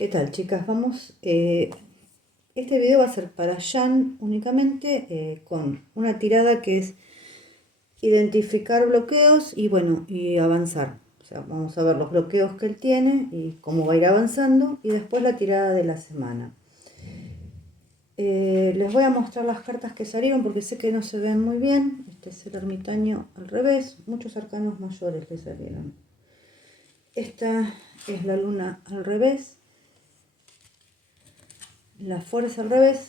¿Qué tal, chicas? Vamos, este video va a ser para Jan únicamente con una tirada que es identificar bloqueos y bueno, y avanzar. O sea, vamos a ver los bloqueos que él tiene y cómo va a ir avanzando y después la tirada de la semana. Les voy a mostrar las cartas que salieron porque sé que no se ven muy bien. Este es el ermitaño al revés, muchos arcanos mayores le salieron. Esta es la luna al revés. La fuerza al revés,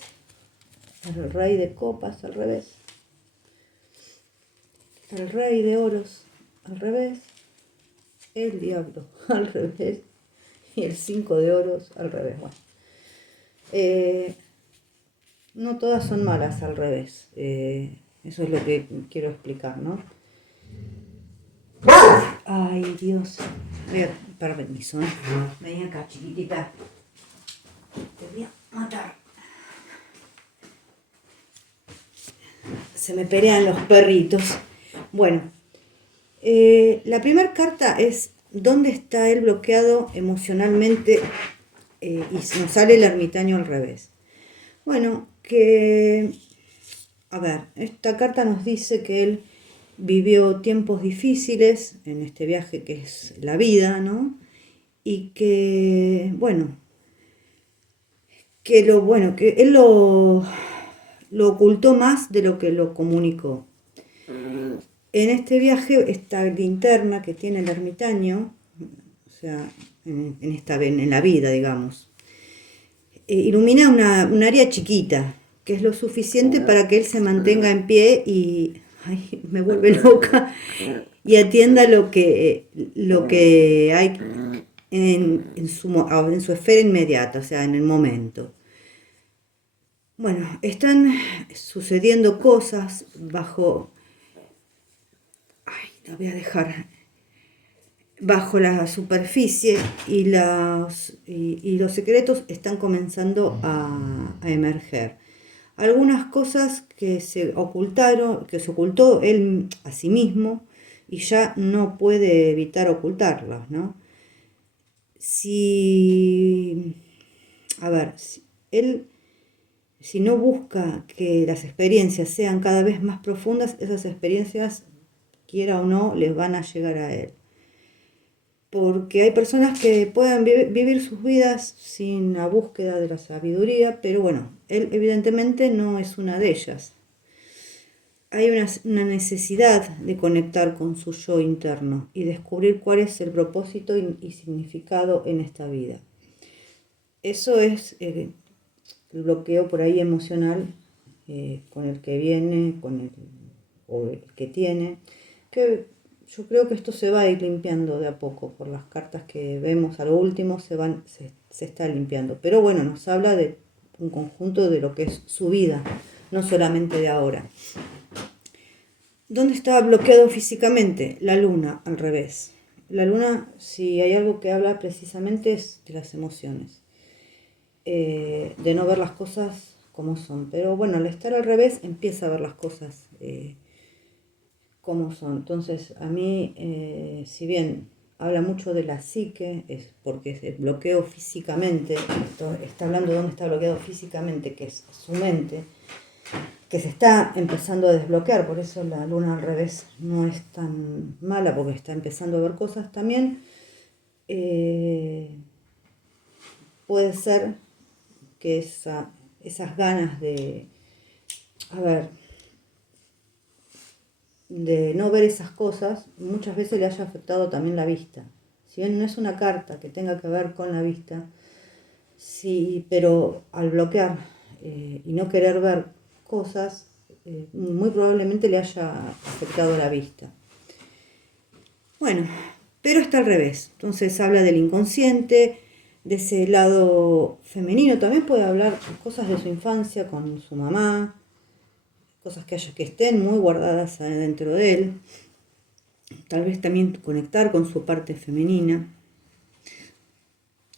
el rey de copas al revés, el rey de oros al revés, el diablo al revés y el 5 de oros al revés. Bueno, no todas son malas al revés, eso es lo que quiero explicar, ¿no? Ay, Dios, voy a, permiso, ven acá, chiquitita, te voy a matar. Se me pelean los perritos. Bueno, la primera carta es ¿dónde está él bloqueado emocionalmente? Y nos sale el ermitaño al revés. Bueno, a ver, esta carta nos dice que él vivió tiempos difíciles en este viaje que es la vida, ¿no? Y que, bueno, que él lo ocultó más de lo que lo comunicó. En este viaje, esta linterna que tiene el ermitaño, o sea, en la vida, digamos, ilumina un área chiquita, que es lo suficiente para que él se mantenga en pie y ay, me vuelve loca y atienda lo que hay en su esfera inmediata, o sea, en el momento. Bueno, están sucediendo cosas bajo... Ay, la voy a dejar bajo la superficie y los secretos están comenzando a emerger. Algunas cosas que se ocultaron, que se ocultó él a sí mismo y ya no puede evitar ocultarlas, ¿no? A ver, si no busca que las experiencias sean cada vez más profundas, esas experiencias, quiera o no, les van a llegar a él. Porque hay personas que pueden vivir sus vidas sin la búsqueda de la sabiduría, pero bueno, él evidentemente no es una de ellas. Hay una necesidad de conectar con su yo interno y descubrir cuál es el propósito y significado en esta vida. Eso es el bloqueo por ahí emocional con el que viene, o el que tiene, que yo creo que esto se va a ir limpiando de a poco, por las cartas que vemos a lo último se está limpiando. Pero bueno, nos habla de un conjunto de lo que es su vida, no solamente de ahora. ¿Dónde está bloqueado físicamente? La luna, al revés. La luna, si hay algo que habla precisamente, es de las emociones. De no ver las cosas como son. Pero bueno, al estar al revés, empieza a ver las cosas como son. Entonces, a mí, si bien habla mucho de la psique, es porque es el bloqueo físicamente, está hablando de dónde está bloqueado físicamente, que es su mente, que se está empezando a desbloquear, por eso la luna al revés no es tan mala, porque está empezando a ver cosas también. Puede ser que esas ganas de no ver esas cosas, muchas veces le haya afectado también la vista. Si bien no es una carta que tenga que ver con la vista, sí, pero al bloquear y no querer ver cosas, muy probablemente le haya afectado la vista. Bueno, pero está al revés. Entonces habla del inconsciente, de ese lado femenino. También puede hablar cosas de su infancia con su mamá, cosas que estén muy guardadas dentro de él. Tal vez también conectar con su parte femenina.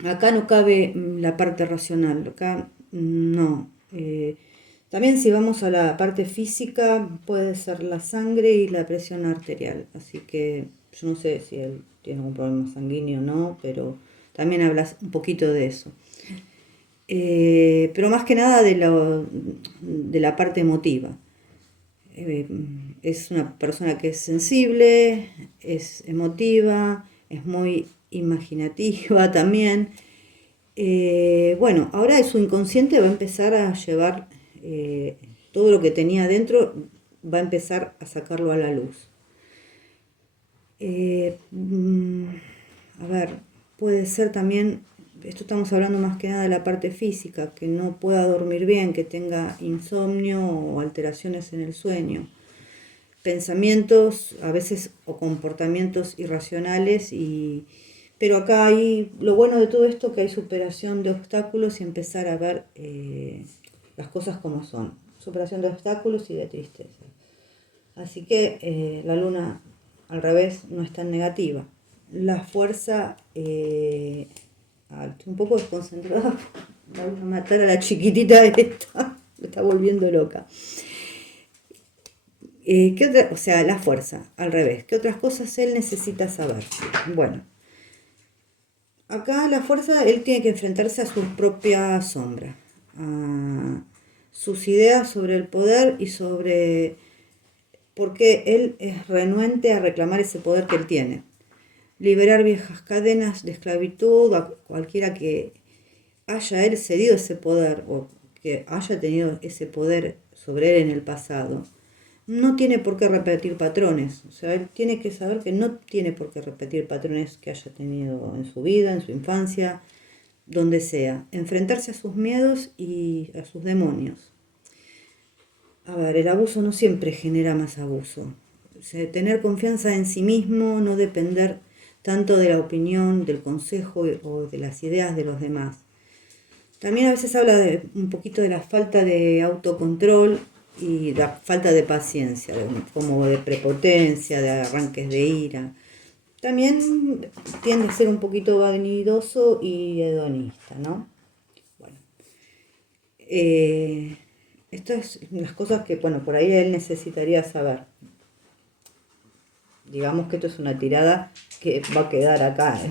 Acá no cabe la parte racional, acá no. También si vamos a la parte física, puede ser la sangre y la presión arterial. Así que yo no sé si él tiene algún problema sanguíneo o no, pero también habla un poquito de eso. Pero más que nada de la parte emotiva. Es una persona que es sensible, es emotiva, es muy imaginativa también. Bueno, ahora su inconsciente va a empezar a llevar todo lo que tenía adentro, va a empezar a sacarlo a la luz. A ver, puede ser también, esto estamos hablando más que nada de la parte física, que no pueda dormir bien, que tenga insomnio o alteraciones en el sueño, pensamientos a veces o comportamientos irracionales, pero acá hay, lo bueno de todo esto, que hay superación de obstáculos y empezar a ver las cosas como son, superación de obstáculos y de tristeza. Así que la luna al revés no es tan negativa. La fuerza, estoy un poco desconcentrada, vamos a matar a la chiquitita esta, me está volviendo loca. ¿Qué otra? O sea, la fuerza, al revés. ¿Qué otras cosas él necesita saber? Bueno, acá la fuerza, él tiene que enfrentarse a su propia sombra, a sus ideas sobre el poder y sobre por qué él es renuente a reclamar ese poder que él tiene. Liberar viejas cadenas de esclavitud a cualquiera que haya él cedido ese poder o que haya tenido ese poder sobre él en el pasado. No tiene por qué repetir patrones, o sea, él tiene que saber que no tiene por qué repetir patrones que haya tenido en su vida, en su infancia, donde sea. Enfrentarse a sus miedos y a sus demonios. A ver, el abuso no siempre genera más abuso. O sea, tener confianza en sí mismo, no depender tanto de la opinión, del consejo o de las ideas de los demás. También a veces habla de un poquito de la falta de autocontrol y la falta de paciencia, como de prepotencia, de arranques de ira. También tiende a ser un poquito vanidoso y hedonista, ¿no? Bueno, estas son las cosas que, bueno, por ahí él necesitaría saber. Digamos que esto es una tirada que va a quedar acá,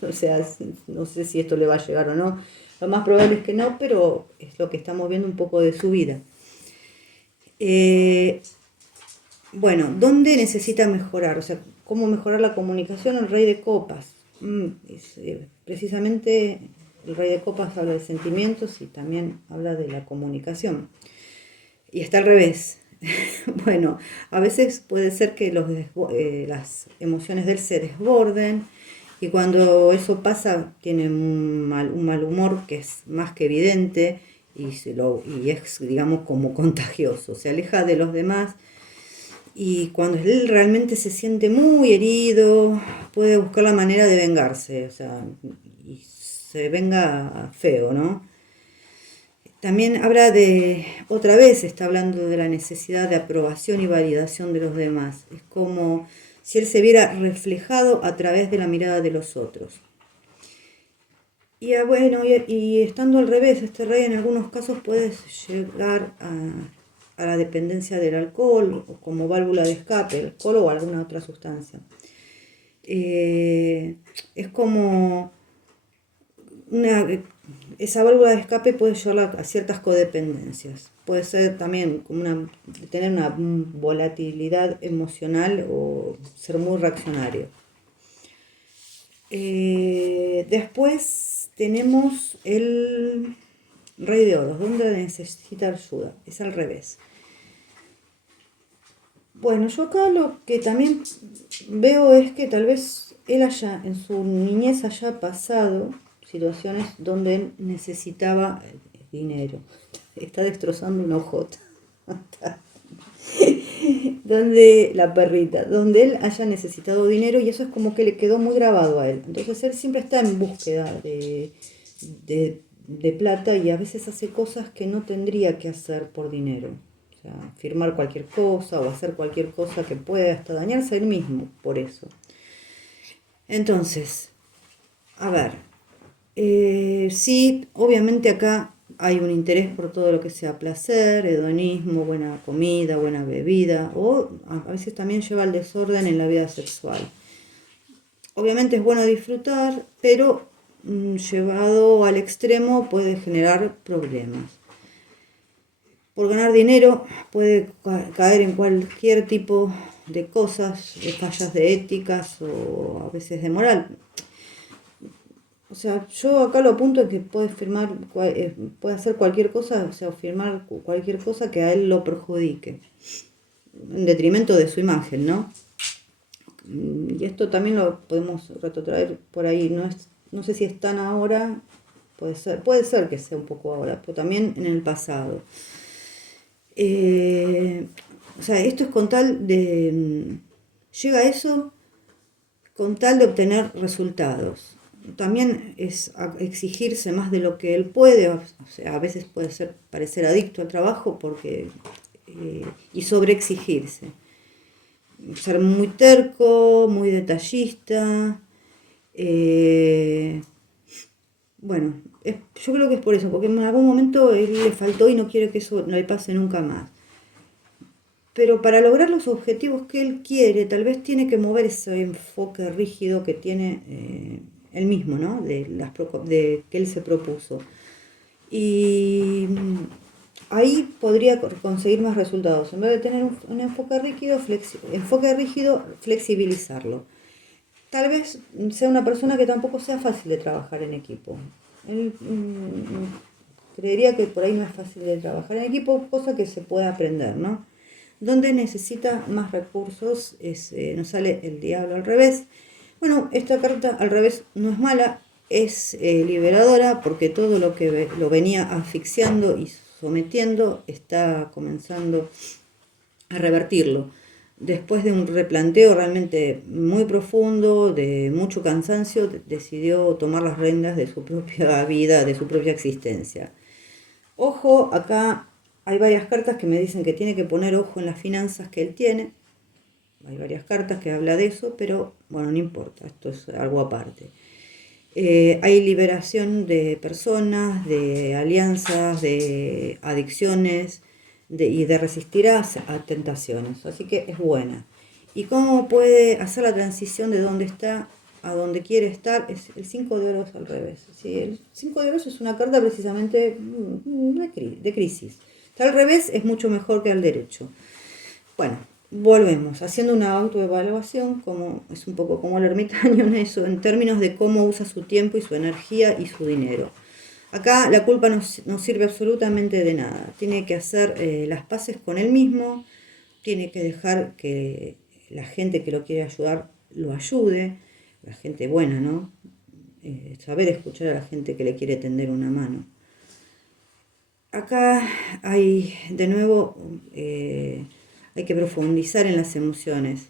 o sea, no sé si esto le va a llegar o no. Lo más probable es que no, pero es lo que estamos viendo un poco de su vida. Bueno, ¿dónde necesita mejorar? O sea, ¿cómo mejorar la comunicación? El rey de copas. Precisamente el rey de copas habla de sentimientos y también habla de la comunicación. Y está al revés. Bueno, a veces puede ser que las emociones de él se desborden y cuando eso pasa tiene un mal humor que es más que evidente y es, digamos, como contagioso. Se aleja de los demás y cuando él realmente se siente muy herido puede buscar la manera de vengarse, o sea, y se venga feo, ¿no? También habla otra vez está hablando de la necesidad de aprobación y validación de los demás. Es como si él se viera reflejado a través de la mirada de los otros. Y bueno, y estando al revés, este rey en algunos casos puede llegar a la dependencia del alcohol o como válvula de escape, alcohol o alguna otra sustancia. Es como esa válvula de escape puede llevar a ciertas codependencias. Puede ser también como tener una volatilidad emocional o ser muy reaccionario. Después tenemos el rey de oros, donde necesita ayuda. Es al revés. Bueno, yo acá lo que también veo es que tal vez él en su niñez haya pasado situaciones donde él necesitaba dinero. Está destrozando una ojota. Donde la perrita, donde él haya necesitado dinero y eso es como que le quedó muy grabado a él. Entonces él siempre está en búsqueda de plata y a veces hace cosas que no tendría que hacer por dinero. O sea, firmar cualquier cosa o hacer cualquier cosa que pueda hasta dañarse a él mismo por eso. Entonces, a ver, sí, obviamente acá hay un interés por todo lo que sea placer, hedonismo, buena comida, buena bebida, o a veces también lleva al desorden en la vida sexual. Obviamente es bueno disfrutar, pero llevado al extremo puede generar problemas. Por ganar dinero puede caer en cualquier tipo de cosas, de fallas de éticas o a veces de moral. O sea, yo acá lo apunto en que puede firmar, puede hacer cualquier cosa, o sea, firmar cualquier cosa que a él lo perjudique, en detrimento de su imagen, ¿no? Y esto también lo podemos retrotraer por ahí, no sé si es tan ahora, puede ser que sea un poco ahora, pero también en el pasado. O sea, esto es con tal de, llega a eso con tal de obtener resultados. También es exigirse más de lo que él puede, o sea, a veces puede parecer adicto al trabajo y sobreexigirse. Ser muy terco, muy detallista. Bueno, yo creo que es por eso, porque en algún momento él le faltó y no quiere que eso no le pase nunca más. Pero para lograr los objetivos que él quiere, tal vez tiene que mover ese enfoque rígido que tiene él mismo, ¿no? De que él se propuso. Y ahí podría conseguir más resultados. En vez de tener un enfoque rígido, flexibilizarlo. Tal vez sea una persona que tampoco sea fácil de trabajar en equipo. Él creería que por ahí no es fácil de trabajar en equipo, cosa que se puede aprender, ¿no? Donde necesita más recursos, nos sale el diablo al revés. Bueno, esta carta al revés no es mala, es liberadora porque todo lo que lo venía asfixiando y sometiendo está comenzando a revertirlo. Después de un replanteo realmente muy profundo, de mucho cansancio, decidió tomar las riendas de su propia vida, de su propia existencia. Ojo, acá hay varias cartas que me dicen que tiene que poner ojo en las finanzas que él tiene. Hay varias cartas que habla de eso, pero bueno, no importa, esto es algo aparte. Hay liberación de personas, de alianzas, de adicciones y de resistir a tentaciones, así que es buena. ¿Y cómo puede hacer la transición de donde está a donde quiere estar? Es el 5 de oros al revés. ¿Sí? El 5 de oros es una carta precisamente de crisis. Está al revés, es mucho mejor que al derecho. Bueno, volvemos, haciendo una autoevaluación, como es un poco como el ermitaño en eso, en términos de cómo usa su tiempo y su energía y su dinero. Acá la culpa no sirve absolutamente de nada. Tiene que hacer las paces con él mismo, tiene que dejar que la gente que lo quiere ayudar lo ayude, la gente buena, ¿no? Saber escuchar a la gente que le quiere tender una mano. Acá hay, de nuevo, hay que profundizar en las emociones.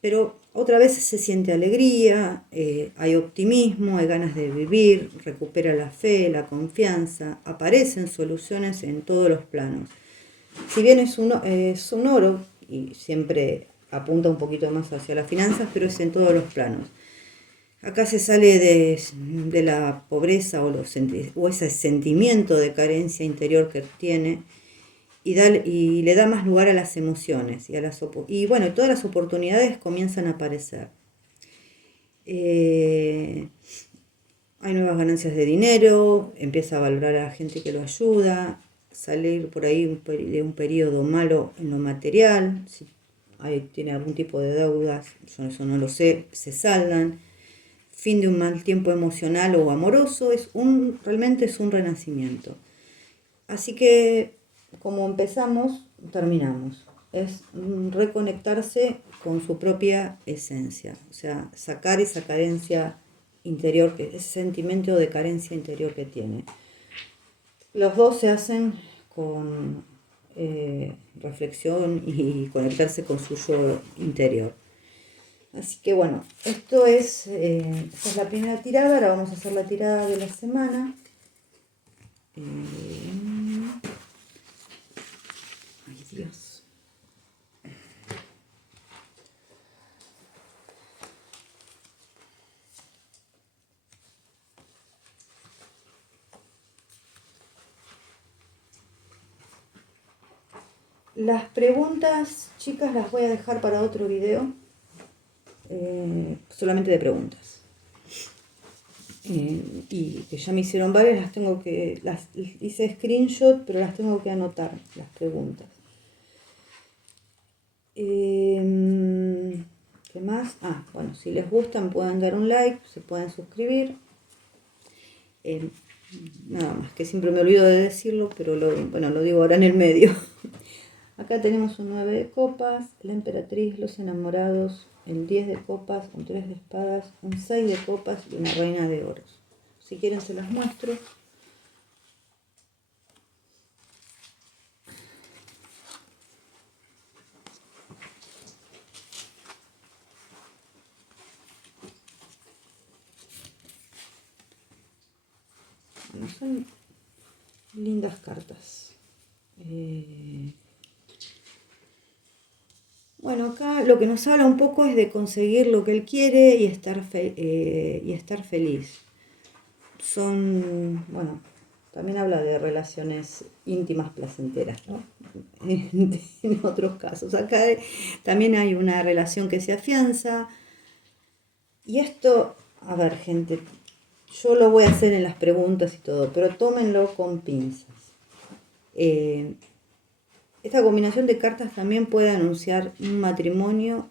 Pero otra vez se siente alegría, hay optimismo, hay ganas de vivir, recupera la fe, la confianza, aparecen soluciones en todos los planos. Si bien es un oro y siempre apunta un poquito más hacia las finanzas, pero es en todos los planos. Acá se sale de la pobreza o ese sentimiento de carencia interior que tiene y le da más lugar a las emociones y bueno, todas las oportunidades comienzan a aparecer. Hay nuevas ganancias de dinero, empieza a valorar a la gente que lo ayuda, salir por ahí de un periodo malo en lo material, si tiene algún tipo de deudas, yo eso no lo sé, se saldan. Fin de un mal tiempo emocional o amoroso, realmente es un renacimiento. Así que como empezamos, terminamos. Es reconectarse con su propia esencia, o sea, sacar esa carencia interior, ese sentimiento de carencia interior que tiene. Los dos se hacen con reflexión y conectarse con su yo interior. Así que bueno, esta es la primera tirada. Ahora vamos a hacer la tirada de la semana. Ay, Dios. Las preguntas, chicas, las voy a dejar para otro video. Solamente de preguntas. y que ya me hicieron varias, las hice screenshot, pero las tengo que anotar, las preguntas. ¿Qué más? Bueno, si les gustan pueden dar un like, se pueden suscribir. Nada más, que siempre me olvido de decirlo, pero lo digo ahora en el medio. Acá tenemos un 9 de copas, la emperatriz, los enamorados, el 10 de copas, un 3 de espadas, un 6 de copas y una reina de oros. Si quieren se las muestro. Bueno, son lindas cartas. Bueno, acá lo que nos habla un poco es de conseguir lo que él quiere y estar feliz. Bueno, también habla de relaciones íntimas placenteras, ¿no? En otros casos. Acá también hay una relación que se afianza. Y esto, a ver, gente, yo lo voy a hacer en las preguntas y todo, pero tómenlo con pinzas. Esta combinación de cartas también puede anunciar un matrimonio,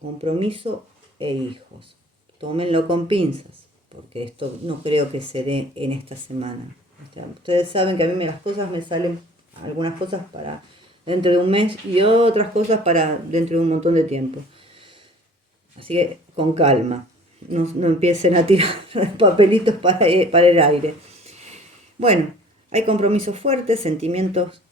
compromiso e hijos. Tómenlo con pinzas, porque esto no creo que se dé en esta semana. Ustedes saben que a mí las cosas me salen, algunas cosas para dentro de un mes y otras cosas para dentro de un montón de tiempo. Así que con calma, no empiecen a tirar papelitos para el aire. Bueno, hay compromisos fuertes, sentimientos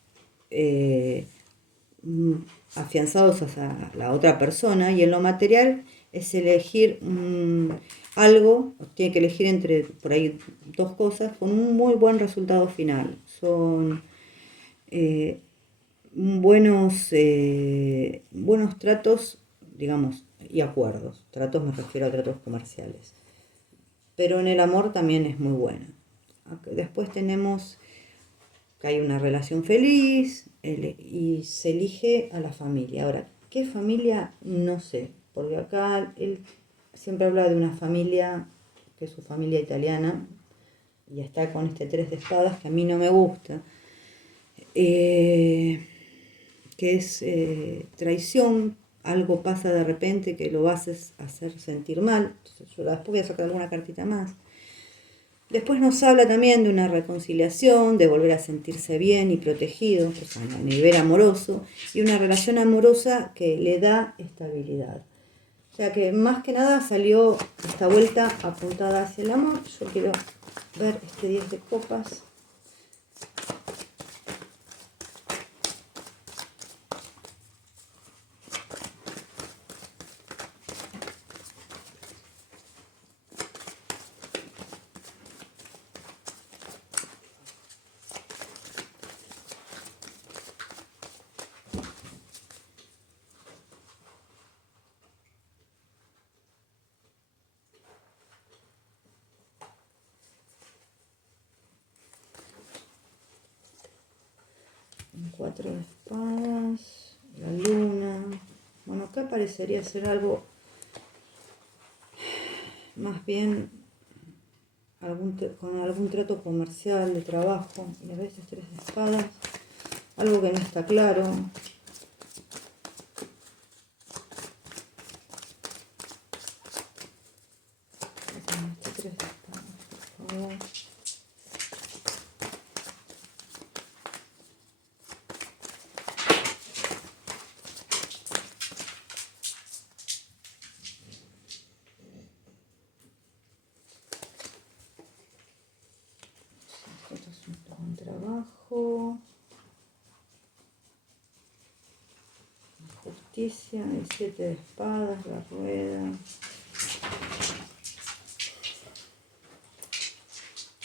afianzados hacia la otra persona, y en lo material es elegir algo, tiene que elegir entre por ahí dos cosas con un muy buen resultado final. Son buenos tratos, digamos, y acuerdos. Tratos me refiero a tratos comerciales. Pero en el amor también es muy buena. Después tenemos que hay una relación feliz y se elige a la familia. Ahora, ¿qué familia? No sé, porque acá él siempre habla de una familia que es su familia italiana y está con este 3 de espadas que a mí no me gusta, que es traición, algo pasa de repente que lo haces hacer sentir mal. Entonces, yo después voy a sacar alguna cartita más. Después nos habla también de una reconciliación, de volver a sentirse bien y protegido, pues a nivel amoroso, y una relación amorosa que le da estabilidad. O sea que más que nada salió esta vuelta apuntada hacia el amor. Yo quiero ver este 10 de copas. Un 4 de espadas, la luna. Bueno, acá parecería ser algo más bien con algún trato comercial, de trabajo. Y a veces 3 de espadas, algo que no está claro. Este 3 de espadas, por favor. Esto es un trabajo. Justicia, el 7 de espadas, la rueda.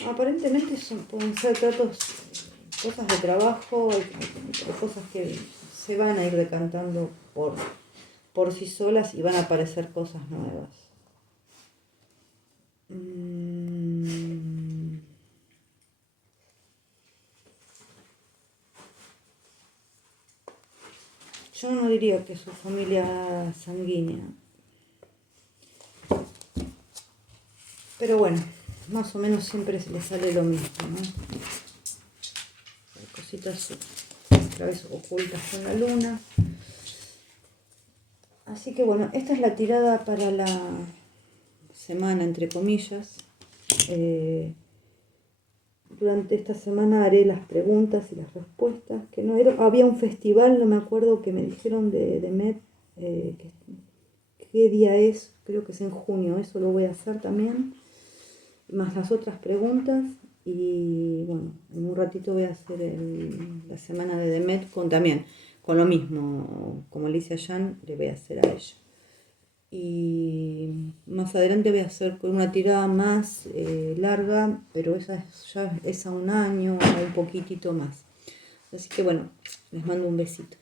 Aparentemente pueden ser cosas de trabajo, cosas que se van a ir decantando por sí solas y van a aparecer cosas nuevas. Yo no diría que su familia sanguínea. Pero bueno, más o menos siempre le sale lo mismo, ¿no? Hay cositas otra vez ocultas con la luna. Así que bueno, esta es la tirada para la semana, entre comillas. Durante esta semana haré las preguntas y las respuestas. Que no era, había un festival, no me acuerdo, que me dijeron de Met, qué día es, creo que es en junio, eso lo voy a hacer también, más las otras preguntas. Y bueno, en un ratito voy a hacer la semana de Demet también, con lo mismo, como le hice a Jan, le voy a hacer a ella. Y más adelante voy a hacer con una tirada más larga, pero esa ya es a un año o un poquitito más. Así que bueno, les mando un besito.